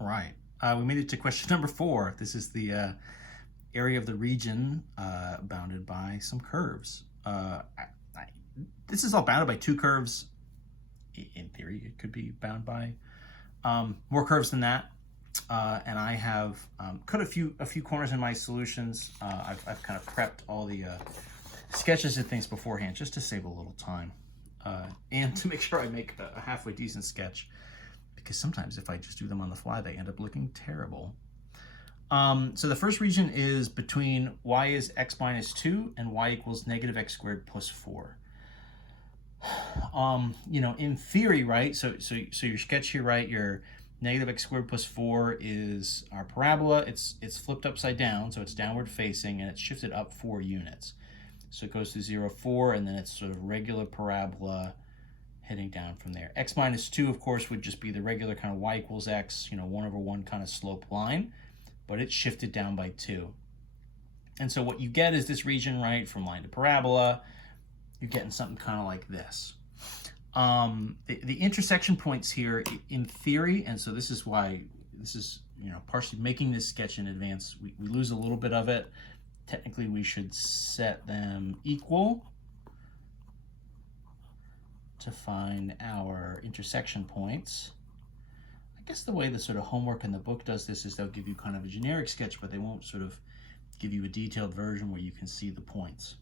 All right. We made it to question number 4. This is the area of the region bounded by some curves. This is all bounded by 2 curves. In theory, it could be bound by more curves than that. And I have cut a few corners in my solutions. I've kind of prepped all the sketches and things beforehand just to save a little time and to make sure I make a halfway decent sketch, because sometimes if I just do them on the fly, they end up looking terrible. So the first region is between y is x minus 2 and y equals negative x squared plus 4. You know, in theory, right, so your sketch here, right, your negative x squared plus 4 is our parabola. It's flipped upside down, so it's downward facing, and it's shifted up 4 units. So it goes to 0, 4, and then it's sort of regular parabola heading down from there. X minus 2, of course, would just be the regular kind of y equals x, you know, 1/1 kind of slope line, but it's shifted down by 2. And so what you get is this region, right, from line to parabola. You're getting something kind of like this. The intersection points here, in theory, and so this is why this is, you know, partially making this sketch in advance, we lose a little bit of it. Technically, we should set them equal to find our intersection points. I guess the way the sort of homework in the book does this is they'll give you kind of a generic sketch, but they won't sort of give you a detailed version where you can see the points.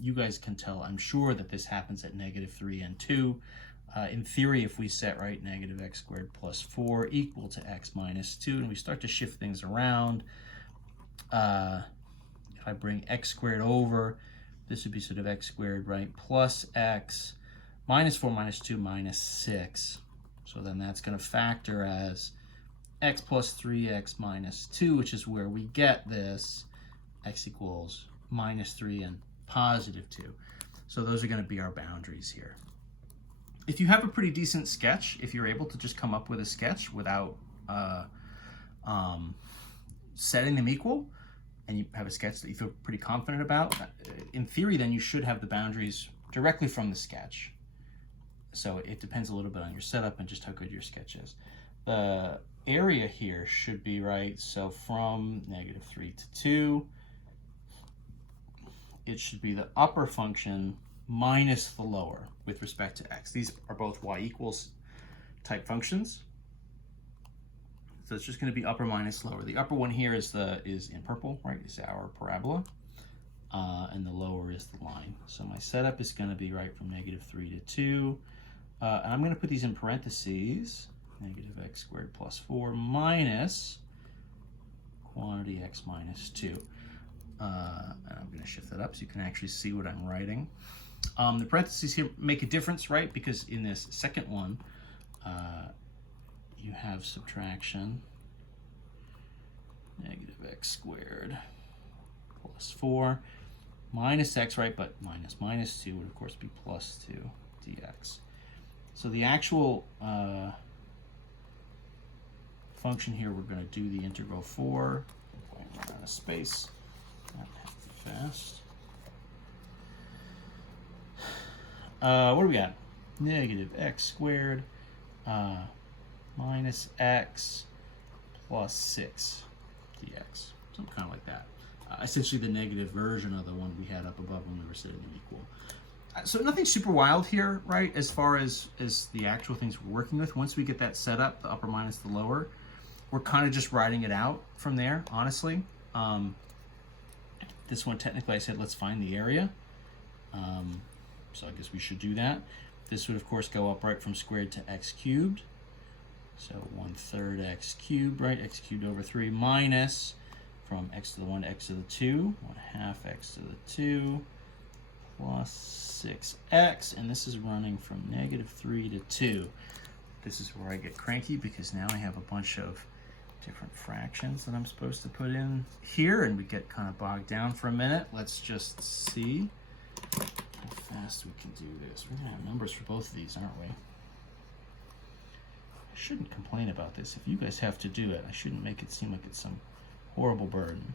You guys can tell, I'm sure, that this happens at -3 and 2. In theory, if we set, right, negative x squared plus 4 equal to x minus 2, and we start to shift things around, if I bring x squared over, this would be sort of x squared, right, plus x minus 4 minus 2 minus 6. So then that's going to factor as x plus 3x minus 2, which is where we get this x equals -3 and +2. So those are going to be our boundaries here. If you have a pretty decent sketch, if you're able to just come up with a sketch without setting them equal, and you have a sketch that you feel pretty confident about, in theory, then you should have the boundaries directly from the sketch. So it depends a little bit on your setup and just how good your sketch is. The area here should be, right, so from -3 to 2, it should be the upper function minus the lower with respect to x. These are both y equals type functions. So it's just going to be upper minus lower. The upper one here is in purple, right? Is our parabola, and the lower is the line. So my setup is going to be, right, from -3 to 2, and I'm going to put these in parentheses: negative x squared plus 4 minus quantity x minus 2. And I'm going to shift that up so you can actually see what I'm writing. The parentheses here make a difference, right? Because in this second one, you have subtraction, negative x squared plus 4 minus x, right? But minus 2 would, of course, be plus 2 dx. So the actual function here, we're going to do the integral for, run out of space, not half fast. What do we got? Negative x squared minus x plus 6 dx. Something kind of like that. Essentially the negative version of the one we had up above when we were setting them equal. So nothing super wild here, right, as far as the actual things we're working with. Once we get that set up, the upper minus the lower, we're kind of just writing it out from there, honestly. This one, technically, I said let's find the area. So I guess we should do that. This would, of course, go up right from squared to x cubed. So 1/3 x cubed, right? X cubed over 3 minus from x to the 1 to x to the 2, 1/2 x to the 2 plus 6x. And this is running from -3 to 2. This is where I get cranky because now I have a bunch of different fractions that I'm supposed to put in here, and we get kind of bogged down for a minute. Let's just see how fast we can do this. We're gonna have numbers for both of these, aren't we? I shouldn't complain about this. If you guys have to do it, I shouldn't make it seem like it's some horrible burden.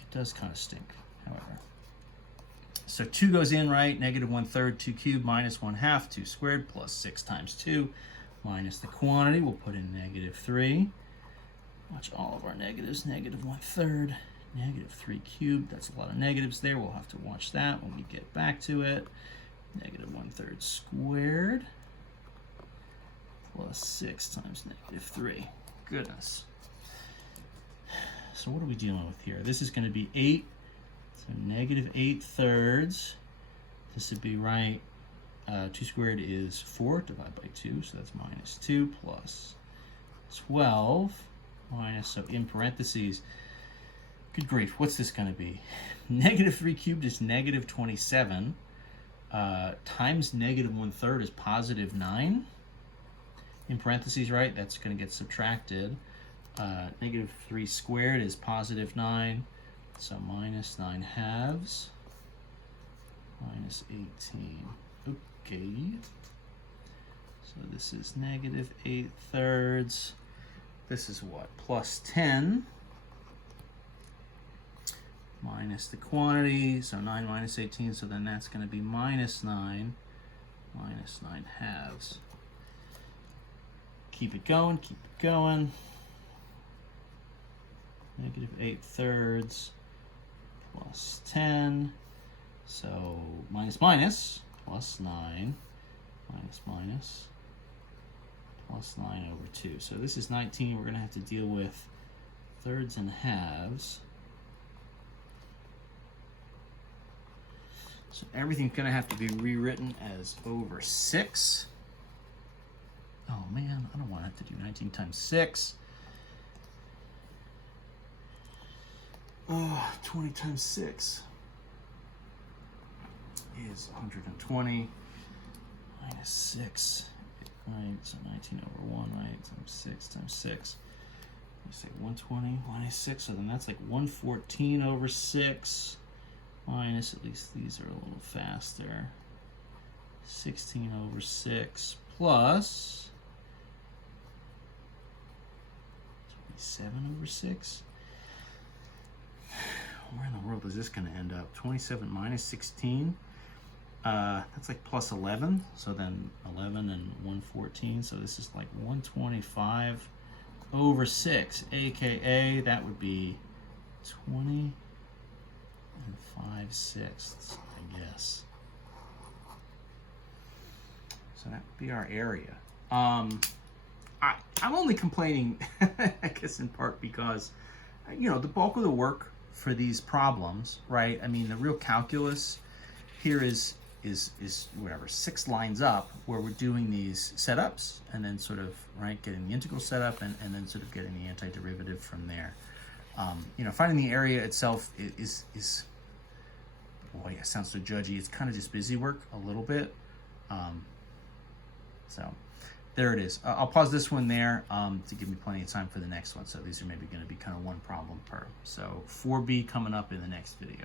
It does kind of stink, however. So 2 goes in, right? Negative 1/3, 2 cubed minus 1/2, 2 squared plus 6 times 2 minus the quantity. We'll put in negative 3. Watch all of our negatives. Negative 1/3, negative 3 cubed. That's a lot of negatives there. We'll have to watch that when we get back to it. Negative 1/3 squared plus 6 times negative 3. Goodness. So what are we dealing with here? This is going to be 8. So negative 8/3. This would be right. 2 squared is 4. Divide by 2. So that's minus 2 plus 12 minus, so in parentheses, good grief, what's this going to be? Negative 3 cubed is negative 27. Times negative 1/3 is positive 9. In parentheses, right? That's going to get subtracted. Negative 3 squared is positive 9. So minus 9/2 minus 18. Okay. So this is negative 8/3. This is what? Plus 10 minus the quantity. So 9 minus 18. So then that's going to be minus 9 minus 9/2. Keep it going. Keep it going. Negative 8/3 plus 10. So minus minus plus 9 minus minus plus 9 over 2. So this is 19. We're going to have to deal with thirds and halves. So everything's going to have to be rewritten as over 6. Oh man, I don't want to have to do 19 times 6. Oh, 20 times 6 is 120 minus 6. Right, so 19 over 1, right? Times 6 times 6. You say 120 minus 6, so then that's like 114 over 6 minus, at least these are a little faster, 16 over 6 plus 27 over 6. Where in the world is this going to end up? 27 minus 16. That's like plus 11. So then 11 and 114. So this is like 125 over 6. AKA that would be 20 and 5/6, I guess. So that would be our area. I'm only complaining, I guess, in part because, you know, the bulk of the work for these problems, right? I mean, the real calculus here is whatever, 6 lines up where we're doing these setups and then sort of, right, getting the integral setup and then sort of getting the antiderivative from there. You know, finding the area itself is boy, it sounds so judgy. It's kind of just busy work a little bit. So there it is. I'll pause this one there to give me plenty of time for the next one. So these are maybe going to be kind of one problem per. So 4B coming up in the next video.